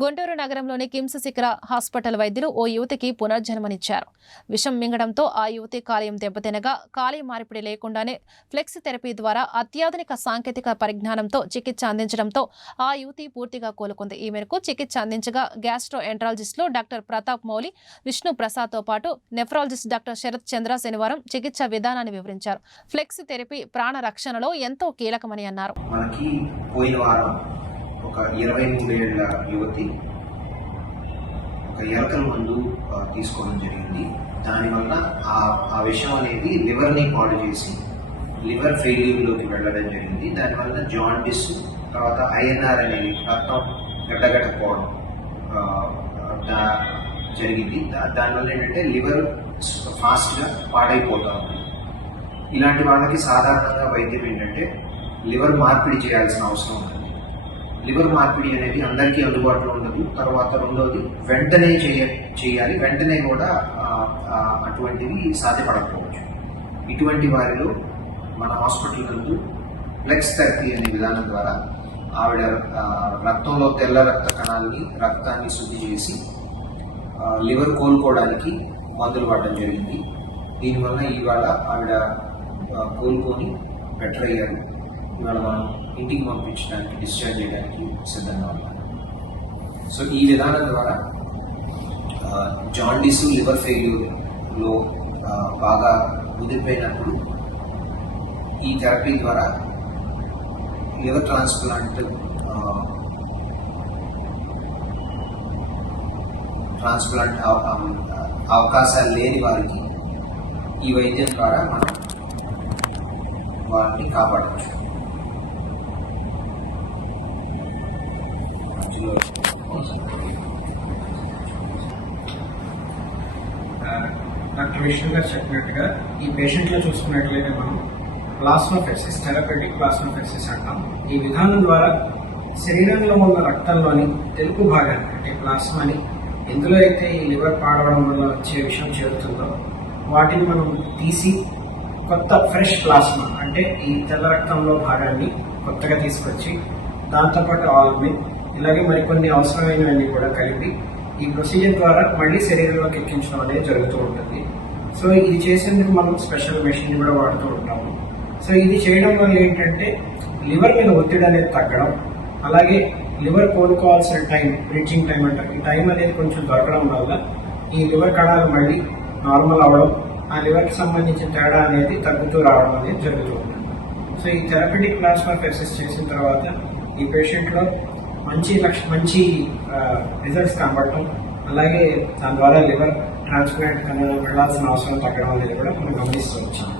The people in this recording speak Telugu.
గుంటూరు నగరంలోని కిమ్స్ శిఖర హాస్పిటల్ వైద్యులు ఓ యువతికి పునర్జన్మనిచ్చారు. విషం మింగడంతో ఆ యువతి కాలేయం దెబ్బతినగా కాలేయ మార్పిడి లేకుండానే ఫ్లెక్స్ థెరపీ ద్వారా అత్యాధునిక సాంకేతిక పరిజ్ఞానంతో చికిత్స అందించడంతో ఆ యువతి పూర్తిగా కోలుకుంది. ఈ మేరకు చికిత్స అందించగా గ్యాస్ట్రో ఎంట్రాలజిస్టులు డాక్టర్ ప్రతాప్ మౌలి విష్ణు ప్రసాద్తో పాటు నెఫ్రాలజిస్ట్ డాక్టర్ శరత్ చంద్ర శనివారం చికిత్స విధానాన్ని వివరించారు. ఫ్లెక్స్ థెరపీ ప్రాణ రక్షణలో ఎంతో కీలకమని అన్నారు. మనకి పోయిన వారం ఒక ఇరవై మూడేళ్ళ యువతి ఒక ఎలకల మందు తీసుకోవడం జరిగింది. దానివల్ల ఆ ఆ విషయం అనేది లివర్ని పాడు చేసి లివర్ ఫెయిల్యూర్లోకి వెళ్ళడం జరిగింది. దానివల్ల జాండిస్ తర్వాత ఐఎన్ఆర్ అనేది రక్తం గడ్డగట్టకపోవడం దా- జరిగింది. దానివల్ల ఏంటంటే లివర్ ఫాస్ట్గా పాడైపోతా ఉంది. ఇలాంటి వాళ్ళకి సాధారణంగా వైద్యం ఏంటంటే లివర్ మార్పిడి చేయాల్సిన అవసరం ఉంటుంది లివర్ మార్పిడి అనేది అందరికీ అందుబాటులో ఉండదు తర్వాత రెండోది వెంటనే చేయ చేయాలి. వెంటనే కూడా అటువంటివి సాధ్యపడకపోవచ్చు. ఇటువంటి వారిలో మన హాస్పిటల్ నందు ఫ్లెక్స్ థెరపీ అనే విధానం ద్వారా ఆవిడ రక్తంలో తెల్ల రక్త కణాలని రక్తాన్ని శుద్ధి చేసి లివర్ కోలుకోవడానికి మందులు వాడడం జరిగింది. దీనివల్ల ఇవాళ ఆవిడ కోలుకొని బెటర్ అయ్యారు. ఇవాళ మనం ఇంటికి పంపించడానికి డిశ్చార్జ్ చేయడానికి సిద్ధంగా ఉన్నాం సో ఈ విధానం ద్వారా ఆ, జాండీసు లివర్ ఫెయిల్యూర్లో బాగా ముదిరిపోయినప్పుడు ఈ థెరపీ ద్వారా లివర్ ట్రాన్స్ప్లాంట్ ట్రాన్స్ప్లాంట్ అవకాశాలు లేని వారికి ఈ వైద్యం ద్వారా మనం వారిని కాపాడవచ్చు. డాక్టర్ విష్ణు గారు చెప్పినట్టుగా ఈ పేషెంట్లో చూసుకున్నట్లయితే మనం ప్లాస్మోఫెసిస్ థెరపెటిక్ ప్లాస్మోఫెసిస్ అంటాం. ఈ విధానం ద్వారా శరీరంలో ఉన్న రక్తంలోని తెలుపు భాగాన్ని అంటే ప్లాస్మాని ఎందులో అయితే ఈ లివర్ పాడవడం వల్ల వచ్చే విషయం చేరుతుందో వాటిని మనం తీసి కొత్త ఫ్రెష్ ప్లాస్మా అంటే ఈ తెల్ల రక్తంలో భాగాన్ని కొత్తగా తీసుకొచ్చి దాంతోపాటు ఆల్మిన్ ఇలాగే మరికొన్ని అవసరమైనవన్నీ కూడా కలిపి ఈ ప్రొసీజర్ ద్వారా మళ్ళీ శరీరంలోకి ఎక్కించడం అనేది జరుగుతూ ఉంటుంది. సో ఇది చేసేందుకు మనం స్పెషల్ మెషిన్ కూడా వాడుతూ ఉంటాము. సో ఇది చేయడం వల్ల ఏంటంటే లివర్ మీద ఒత్తిడి అనేది తగ్గడం అలాగే లివర్ కోలుకోవాల్సిన టైం బ్రీచింగ్ టైం అంటారు. ఈ టైం అనేది కొంచెం దొరకడం వల్ల ఈ లివర్ కణాలు మళ్ళీ నార్మల్ అవ్వడం ఆ లివర్కి సంబంధించిన తేడా అనేది తగ్గుతూ రావడం అనేది జరుగుతూ ఉంటుంది. సో ఈ థెరపెటిక్ ప్లాస్మా ఎక్సెస్ చేసిన తర్వాత ఈ పేషెంట్లో మంచి లక్ష మంచి రిజల్ట్స్ కనబడటం అలాగే దాని ద్వారా లివర్ ట్రాన్స్ప్లాంట్ కన్నా వెళ్ళాల్సిన అవసరం తగ్గడం అనేది కూడా మనం గమనిస్తూ వచ్చాము.